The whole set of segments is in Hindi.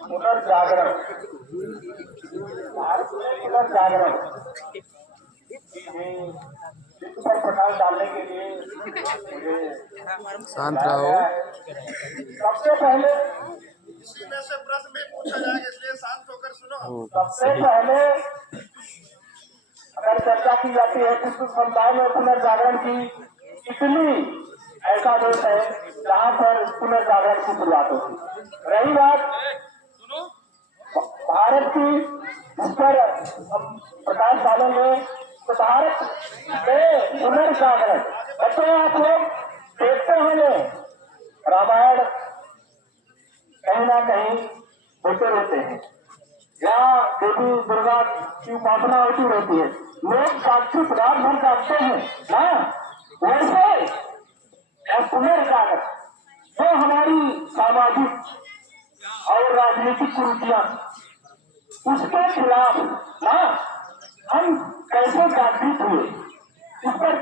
पुनर्जागरण, भारत में पुनर्जागरण विश्व पर प्रकाश डालने के लिए मुझे शांत रहो। सबसे पहले इसमें से प्रश्न भी पूछा जाएगा, इसलिए शांत होकर सुनो। सबसे पहले अगर चर्चा की जाती है कि समुदाय में पुनर्जागरण की इटली ऐसा देश है जहाँ पर पुनर्जागरण की शुरुआत होती। रही बात भारत की, जिस पर हम प्रकाश डालेंगे, तो भारत में पुनर्जागरण बच्चों आप लोग देखते होंगे रामायण कहीं ना कहीं होते रहते हैं या देवी दुर्गा की उपासना होती रहती है, लोग साक्षी रात भर जागते हैं ना। वैसे पुनर्जागरण जो हमारी सामाजिक और राजनीतिक कुरीतियां उसके खिलाफ ना हम कैसे जागृत हुए, इस पर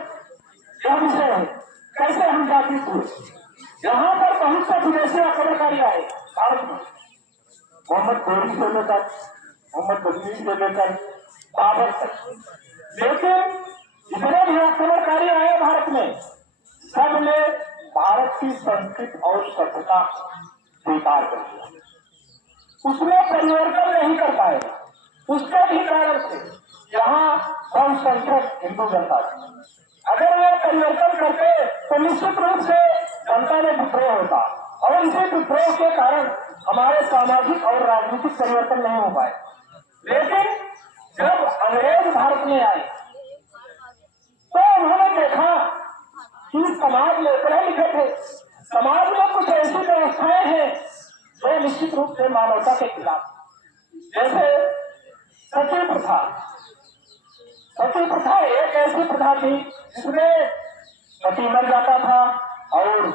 यह विषय है, कैसे हम जागृत हुए। यहाँ पर बहुत से विदेशी आक्रमणकारी आए भारत में, मोहम्मद गोरी से लेकर मोहम्मद बदली से लेकर बाबर तक, लेकिन जितने भी आक्रमणकारी आए भारत में सबने भारत की संस्कृति और सभ्यता स्वीकार कर दिया, उसमें परिवर्तन नहीं कर पाए। उसके भी कारण से यहाँ बहुसंख्यक हिंदू जनता थी। अगर वे परिवर्तन करते तो निश्चित रूप से जनता में विद्रोह होता और इसी विद्रोह के कारण हमारे सामाजिक और राजनीतिक परिवर्तन नहीं हो पाए। लेकिन जब अंग्रेज भारत में आए तो उन्होंने देखा कि समाज में पढ़े लिखे थे, समाज में कुछ ऐसी व्यवस्थाएं हैं जो निश्चित रूप से मानवता के खिलाफ, जैसे सती प्रथा। सती प्रथा एक ऐसी प्रथा थी जिसमें पति मर जाता था और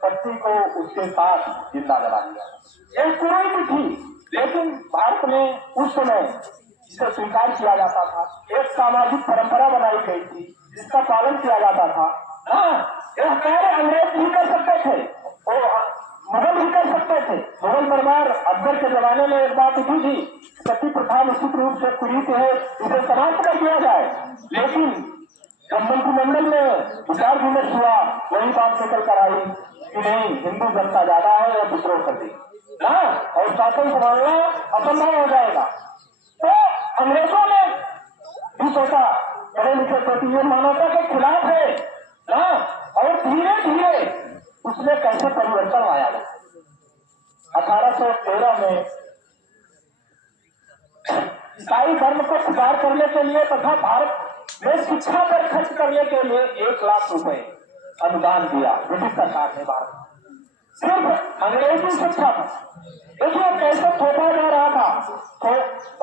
पत्नी को उसके साथ जिंदा जला दिया। एक कुरीति थी, लेकिन भारत में उस समय इसे स्वीकार किया जाता था। एक सामाजिक परंपरा बनाई गई थी जिसका पालन किया जाता था। हाँ, यह कार्य अंग्रेज भी कर सकते थे और मुगल भी कर सकते थे। मुगल दरबार अकबर के जमाने में एक बात उठी थी, सती प्रथा निश्चित रूप से कुरीति है, इसे समाप्त कर दिया जाए। लेकिन जब मंत्रिमंडल में विचार विमर्श हुआ, वही बात निकल कर आई कि नहीं, हिंदू जनता ज्यादा है, या विद्रोह कर देगी ना और शासन संभालना असंभव हो जाएगा। तो अंग्रेजों ने भी सोचा पढ़े लिखे तो ये मानवता के खिलाफ है ना, और धीरे धीरे उसमें कैसे परिवर्तन आया। 1813 में ईसाई धर्म को स्वीकार करने के लिए तथा भारत में शिक्षा पर खर्च करने के लिए 1 लाख रुपए अनुदान दिया ब्रिटिश सरकार ने भारत में, सिर्फ अंग्रेजी शिक्षा पर। देखिए कैसे थोपा जा रहा था तो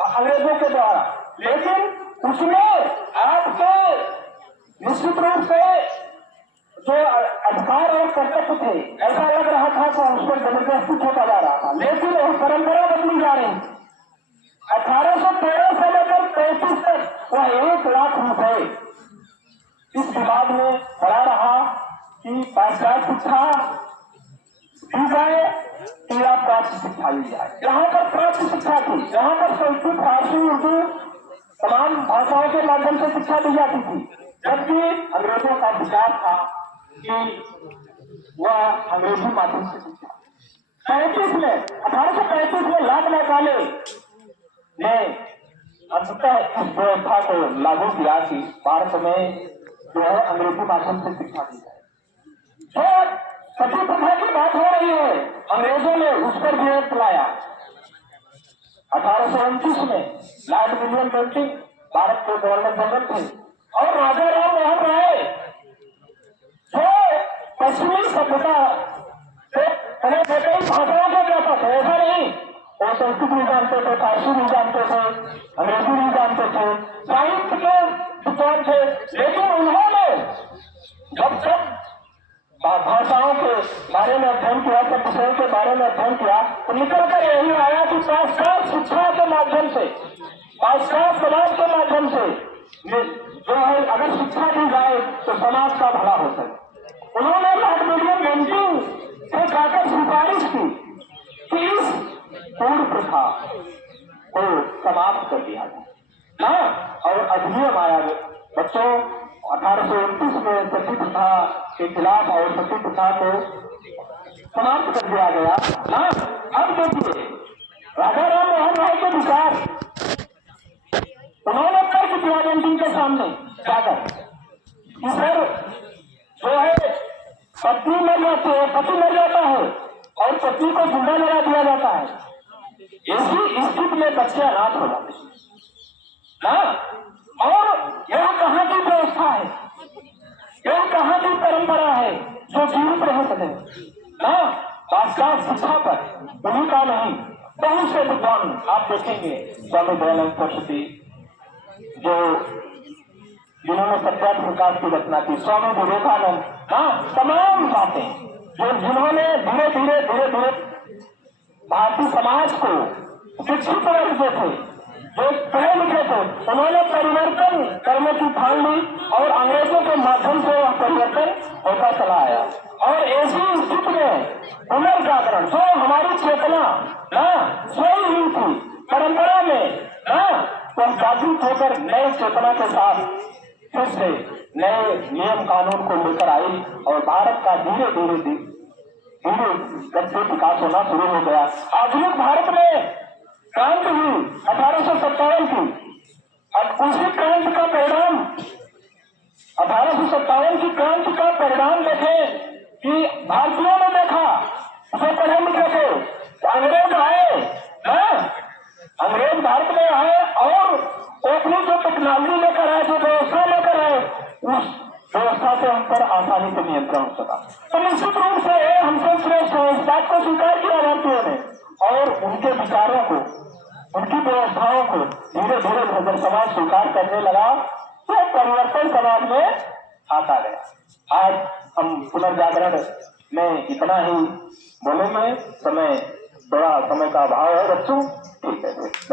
अंग्रेजों के द्वारा, लेकिन उसमें आपके निश्चित रूप से जो अधिकार और कर्तव्य थे, ऐसा लग रहा था कि उस पर जबरदस्ती थोपा जा रहा था, लेकिन वह परंपरा बदली जा रही थी। 1813 से लेकर 35 तक वह 1 लाख रुपए इस विवाद में पड़ा रहा कि पाश्चात्य शिक्षा दी जाए या प्राच्य शिक्षा दी जाए। यहाँ पर प्राच्य शिक्षा थी, यहाँ पर संस्कृत, फारसी, उर्दू तमाम भाषाओं के माध्यम से शिक्षा दी जाती थी, जबकि अंग्रेजों का विचार था कि वह अंग्रेजी माध्यम से शिक्षा। 1835 में लॉर्ड मैकाले ने अंततः इस व्यवस्था को लागू किया कि भारत में जो है अंग्रेजी माध्यम से शिक्षा दी जाए। तो सती प्रथा की बात हो रही है, अंग्रेजों ने उस पर विरोध लाया। 1829 में लॉर्ड विलियम बेंटिंक भारत के गवर्नर जनरल थे और राजा राम मोहन राय जो पश्चिमी सभ्यता से कई भाषाओं को जाता था, ऐसा नहीं, वो संस्कृत भी जानते थे, फारसी भी जानते थे, अंग्रेजी भी जानते थे, साहित्य के विद्वान थे, लेकिन उन्होंने जब तक भाषाओं के बारे में अध्ययन किया, सब विषयों के बारे में अध्ययन किया, तो निकल कर यही आया कि पाश्चात्य शिक्षा के माध्यम से, पाश्चात्य समाज के माध्यम से जो है अगर शिक्षा दी जाए तो समाज का भला हो सके। उन्होंने लॉर्ड विलियम बेंटिंक से जाकर सिफारिश की कि पूर्ण प्रथा को समाप्त कर दिया था ना, और अधिनियम आया बच्चों 1829 में सती प्रथा के खिलाफ और सती प्रथा को समाप्त कर दिया गया ना। अब देखिए राजा राम मोहन राय के विचार उन्होंने तर्क किया बेंटिंग के सामने जाकर कि सर जो है पत्नी मर जाती है, पति मर जाता है और पत्नी को जिंदा लगा दिया जाता है, इसी स्थिति में बच्चे अनाथ हो जाते हैं ना। और यह कहाँ की व्यवस्था है, यह कहाँ की परंपरा है जो जीवित रह सके ना। बादशाह शिक्षा पर उन्हीं का नहीं, बहुत से विद्वान आप देखेंगे, स्वामी दयानंद सरस्वती जो जिन्होंने सत्याग्रह प्रकाश की रचना की, स्वामी विवेकानंद, हाँ तमाम बातें जो जिन्होंने धीरे धीरे भारतीय समाज को शिक्षित रखते थे, जो पढ़े लिखे थे, उन्होंने परिवर्तन करने की ठान ली और अंग्रेजों के माध्यम से वह परिवर्तन होता चला आया। और ऐसी स्थिति में पुनर्जागरण जो हमारी चेतना ना सोई हुई थी परंपरा में ना, तो जागृत होकर नए चेतना के साथ फिर से नए नियम कानून को लेकर आई और भारत का धीरे धीरे गति विकास होना शुरू हो गया। आधुनिक भारत में क्रांति हुई 1857 की। अब उसी क्रांति का परिणाम 1857 की क्रांति का परिणाम देखें कि भारतीयों ने देखा, जो पढ़े लिखे थे, अंग्रेज आए ना, अंग्रेज भारत में आए और अपनी जो टेक्नोलॉजी लेकर आए, जो व्यवस्था लेकर आए, उस व्यवस्था से हम पर आसानी से नियंत्रण हो सका। तो निश्चित रूप से हमसे श्रेष्ठ है, इस बात को स्वीकार किया भारतीयों ने और उनके विचारों को, उनकी व्यवस्थाओं को धीरे धीरे जब समाज स्वीकार करने लगा तो परिवर्तन समाज में आता गया। आज हम पुनर्जागरण में इतना ही बोलेंगे, समय थोड़ा समय का अभाव है बच्चों, ठीक है।